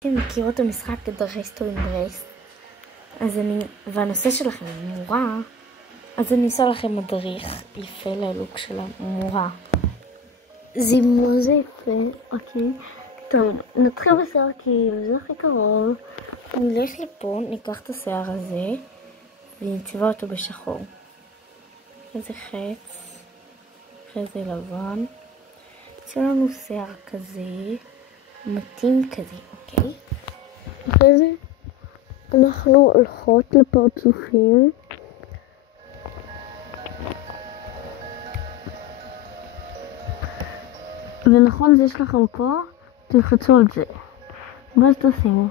אתם מכירות את המשחק Dress to Impress? והנושא שלכם מורה, אז אני אעשה לכם מדריך יפה ללוק של המורה. זה מה זה יפה, אוקיי. טוב, נתחיל בשיער כי זה הכי קרוב. נלך לפה, ניקח את השיער הזה ונצבע אותו בשחור. איזה חץ, אחרי זה לבן. יוצא לנו שיער כזה, מתאים כזה, אוקיי? אחרי זה אנחנו הולכות לפרצופים. ונכון, זה יש לכם פה, תלחצו על זה ואז תשימו.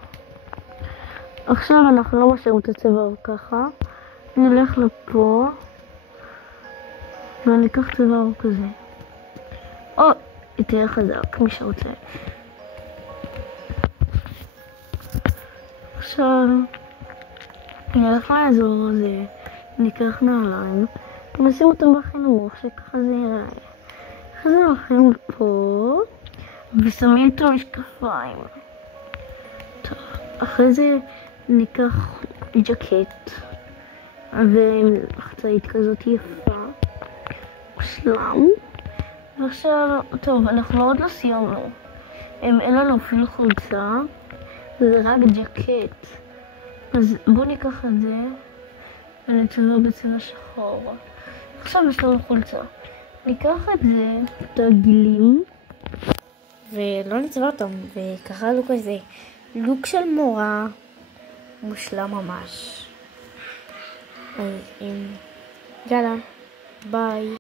עכשיו אנחנו לא משאירים את הצבע ככה, נלך לפה וניקח צבע כזה, או תהיה חזק, מי שרוצה. עכשיו נלך לאזור הזה, ניקח נעליים ונשים אותם בכי נמוך שככה זה ייראה. אחרי זה הולכים לפה ושמים את המשקפיים. טוב, אחרי זה ניקח ג'קט וחצאית כזאת יפה, שלם. ועכשיו, טוב, אנחנו עוד לא סיימנו, אין לנו אפילו חולצה, זה רק ג'קט. אז בואו ניקח את זה ונצבע בצבע שחור. עכשיו יש לנו חולצה, ניקח את זה, את הגילים, ולא נצבע אותם, וככה לוק הזה, לוק של מורה מושלם ממש. אז יאללה, ביי.